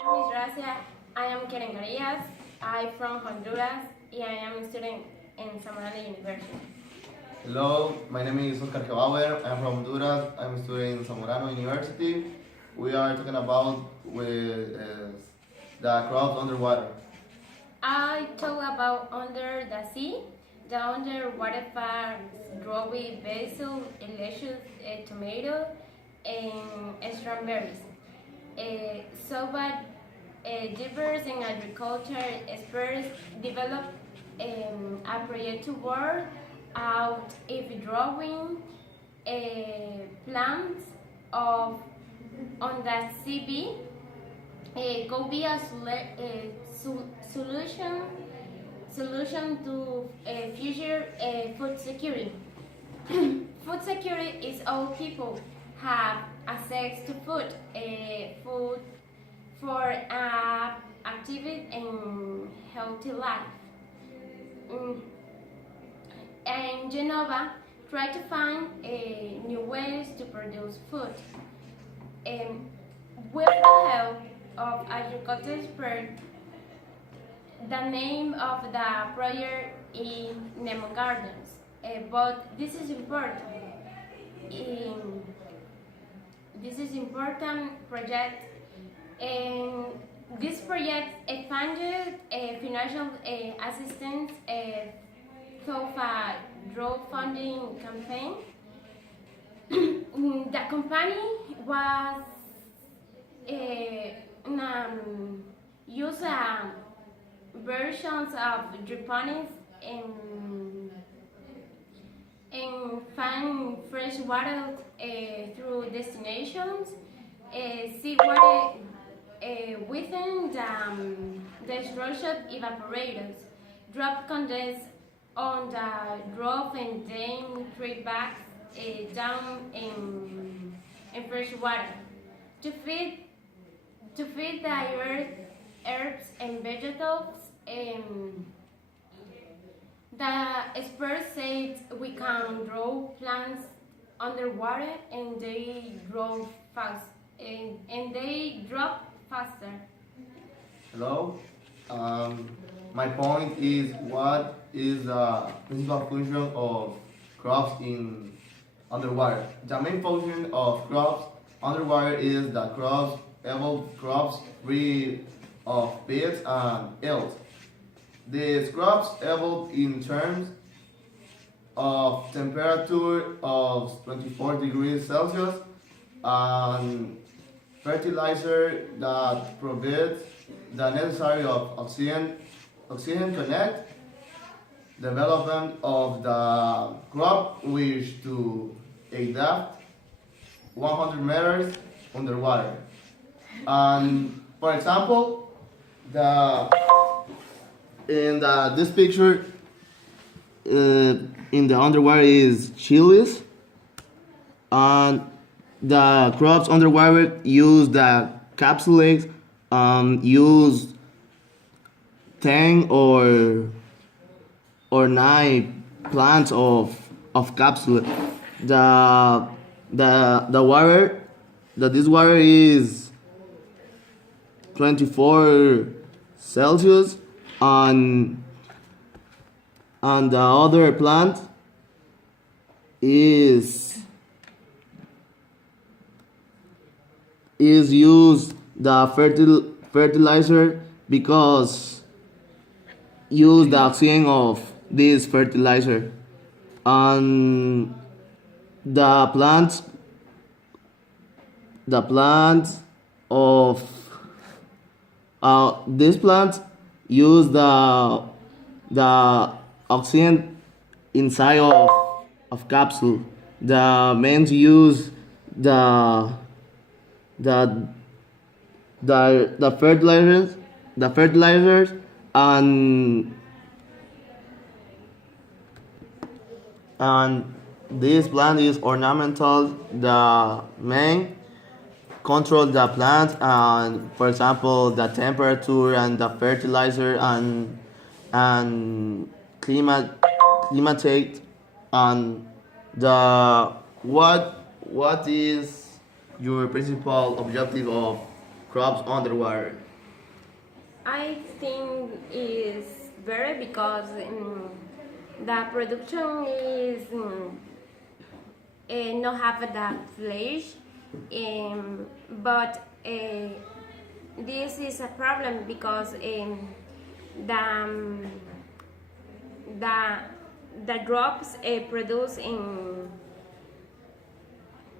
Miss Gracia, I am Karen Carillas. I'm from Honduras and I am a student in Zamorano University. Hello, my name is Oscar Gebauer. I'm from Honduras. I'm a student in Zamorano University. We are talking about the crops underwater. I talk about under the sea, the underwater farms growing basil, lettuce, tomato, and strawberries. So that divers in agriculture experts develop a project to work out if drawing plans of on the CB could be a solution to future food security. Food security is all people have access to food for active and healthy life. Mm, and Genova try to find new ways to produce food. With the help of agriculture experts, the name of the project is Nemo Gardens. But this is important. In, this is important project, and this project funded financial assistance through a drought funding campaign. The company was use versions of hydroponics and find fresh water through destinations, seawater within the structured evaporators, drop condensed on the roof and then treat back down in fresh water to feed the earth, herbs and vegetables. The experts said we can grow plants underwater and they grow fast and they drop faster. Hello. My point is, what is the principal function of crops in underwater? The main function of crops underwater is that crops evolve crops free of pests and ills. These crops evolve in terms of temperature of 24 degrees Celsius and fertilizer that provides the necessary of oxygen connect development of the crop which to adapt 100 meters underwater. And for example, this picture in the underwater is chilies, and the crops underwater use the capsulates, use 10 or 9 plants of capsule. The water, this water is 24 Celsius, and the other plant is use the fertilizer because use the oxygen of this fertilizer, and the plants of this plant use the oxygen inside of capsule. The men use the fertilizers, and this plant is ornamental. The main control the plant, and for example the temperature and the fertilizer and climatate, and the what is your principal objective of crops underwater? I think is better because the production is not have that flash, but this is a problem because the the the drops produce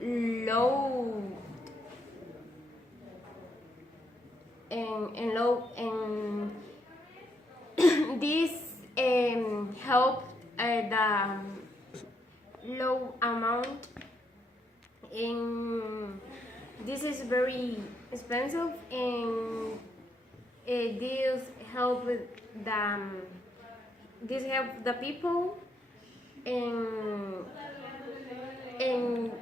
low in low and this help the low amount and this is very expensive and this help with this help the people and and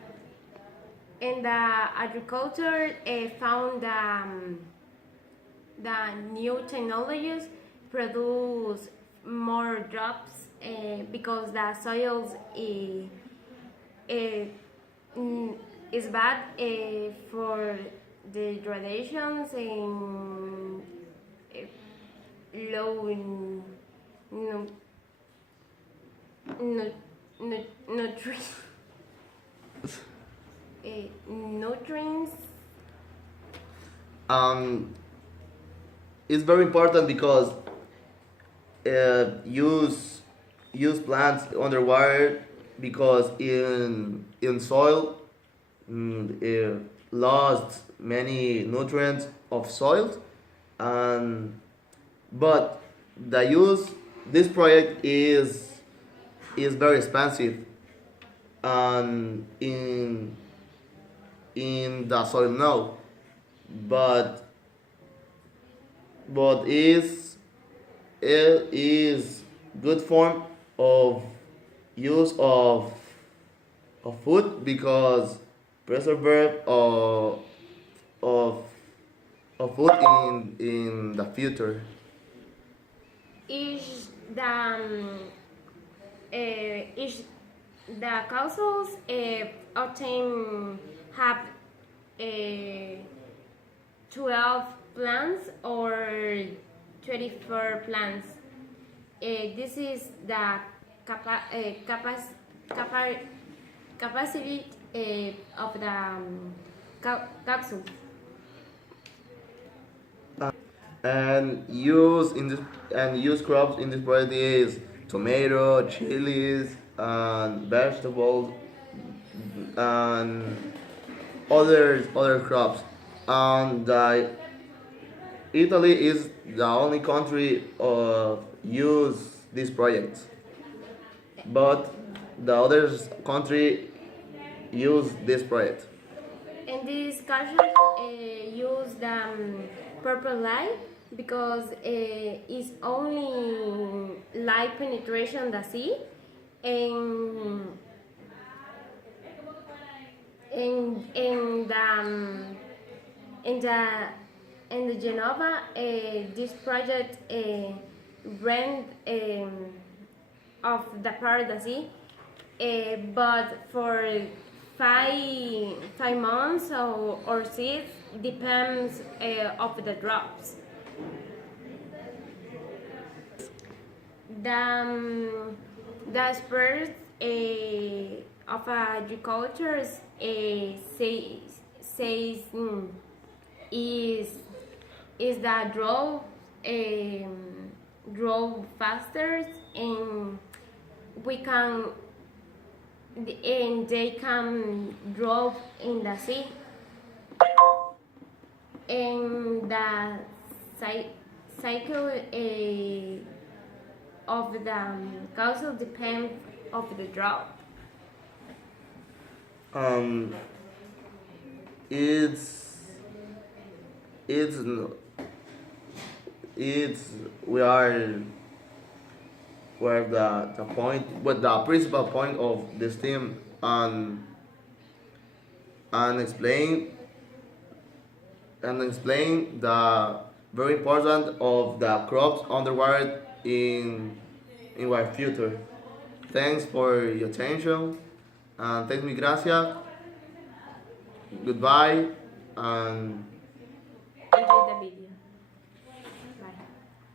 and the agriculture found the new technologies produce more drops because the soils is bad for the gradations and low in nu- nu- nutrients nutrients. Um, it's very important because use plants underwater because in soil lost many nutrients of soil and but the use this project is very expensive and in the soil now but but it is good form of use of food because preserve of food in the future. Is the is the councils obtain have 12 plants or 24 plants. This is the capa- capacity of the capsule. And use crops in this project is tomato, chilies, and vegetables, and other crops. And Italy is the only country use this project, but the other country use this project. In this culture, use the purple light because it's only light penetration the sea and in the in the in the Genova this project rent of the part of the sea but for 5 months or 6 depends of the drops. The experts of agriculture says is that grow faster and we can and they can grow in the sea and the cycle of the causal depends of the drought. Um, it's it's it's we are where the point but the principal point of this team and explain the very important of the crops underwater in our future. Thanks for your attention and thanks mi gracias. Goodbye and Enjoy the video.